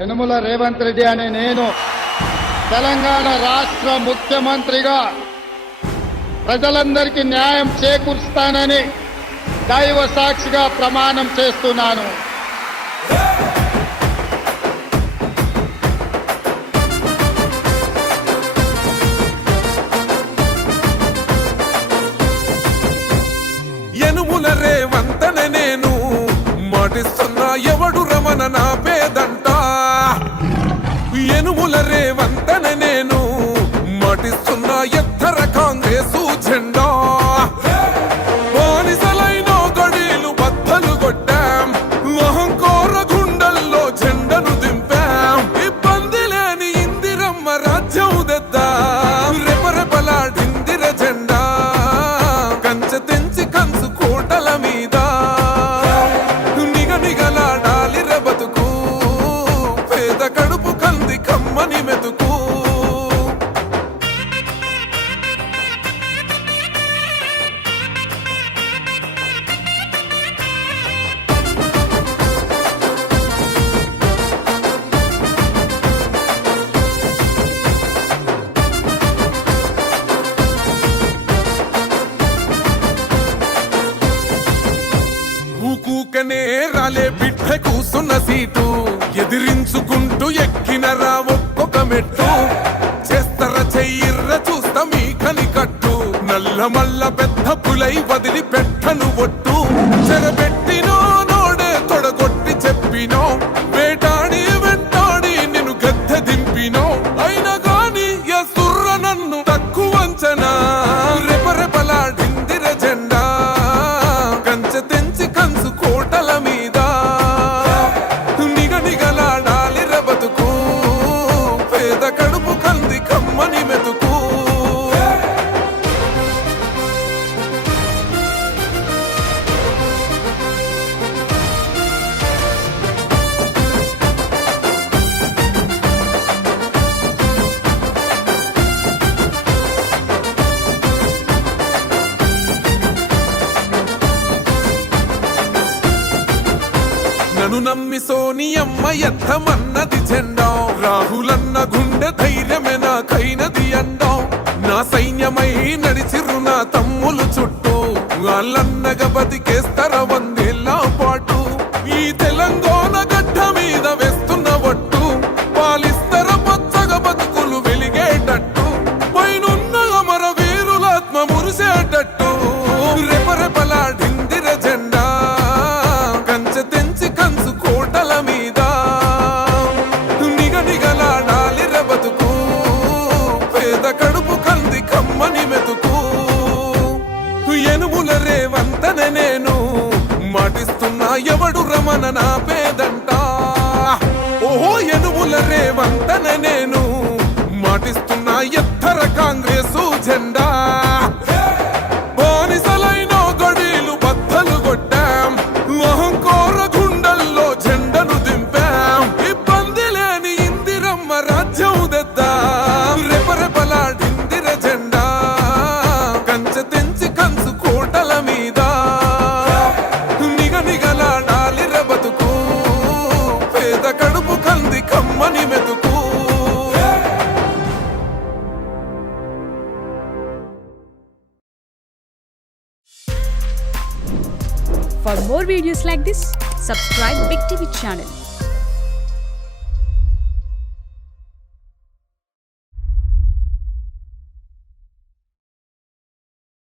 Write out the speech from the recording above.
యనుమల రేవంత్ రెడ్డి అనే నేను తెలంగాణ రాష్ట్ర ముఖ్యమంత్రిగా ప్రజలందరికీ న్యాయం చేకూరుస్తానని దైవ సాక్షిగా ప్రమాణం చేస్తున్నాను. యనుమల రేవంత్ అనే నేను మాటిస్తున్నా ఎవడు రమణ నా పేదంట. యనుమల రేవంత్ అనే నేను మాటిస్తున్నా ఎత్తర కాంగ్రెసు జెండా. బానిసలైన గడీలు బద్దలు కొట్టాం, అహంకార గుండెల్లో జెండను దింపాం. ఇబ్బంది లేని ఇందిరమ్మ రాజ్యం తెద్దాం. రెపరెపలాడిందిర జెండా కంచె తెంచి కంచు కోటల మీద నిగనిగలాడాలి బతుకు. పేద కడుపు కంది కమ్మని మెతుకు. ఊకూకనే రాలే బిడ్డ కూసున్న సీటు ఎదిరించుకుంటూ ఎక్కినరా ఒక్కొక్క మెట్టు. చేస్తర చెయ్యిర్ర చూస్తా మీ కని కట్టు. నల్ల మల్ల పెద్ద పులై వదిలి పెట్టను ఒట్టు. చెరబెట్టినో నోడే తొడగొట్టి చెప్పినో, వేటాడి వెంటాడి నిన్ను గద్దె దింపినో. అయినా గాని ఎసుర్ర నన్ను తక్కువంచనా. రెపరెపలాడిందిర జెండా కంచె తెంచి కంచు కోటల మీద నిగనిగలాడాలి బతుకు. పేద కడుపు కంది కమ్మని మెతుకు. నన్ను నమ్మి సోనియమ్మ ఎత్తమన్నది జెండా. రాహులన్న గుండె ధైర్యమే నాకైనది అండా. నా సైన్యమై నడిచిర్రు నా తమ్ములు చుట్టూ. వాళ్ళన్నగా బతికేస్తర వందేళ్ల పాటు. ఈ తెలంగాణ గడ్డ మీద వేస్తున్న ఒట్టు. పాలిస్తర పచ్చగా బతుకులు వెలిగేటట్టు. పైనున్న అమర వీరులాత్మ మురిసేటట్టు. రెపరెపలాడిందిర జెండా కంచె తెంచి కంచు కోటల మీద నిగనిగలాడాలి బతుకు. పేద కడుపు కంది కమ్మని మెతుకు. యనుమల రేవంత్ అనే నేను మాటిస్తున్నా ఎవడు రమణ నా పేదంట. ఓహో యనుమల రేవంత్ అనే నేను మాటిస్తున్నా ఎత్తర కాంగ్రెసు జెండా. బానిసలైన గడీలు బద్దలు కొట్టాం, అహంకార గుండెల్లో జెండను దింపాం. ఇబ్బంది లేని ఇందిరమ్మ రాజ్యం తెద్దాం. రెపరెపలాడిందిర జెండా కంచె తెంచి కంచు కోటల మీద నిగనిగలాడాలి బతుకు. పేద కడుపు కంది కమ్మని మెతుకు. For more videos like this, subscribe Big TV channel.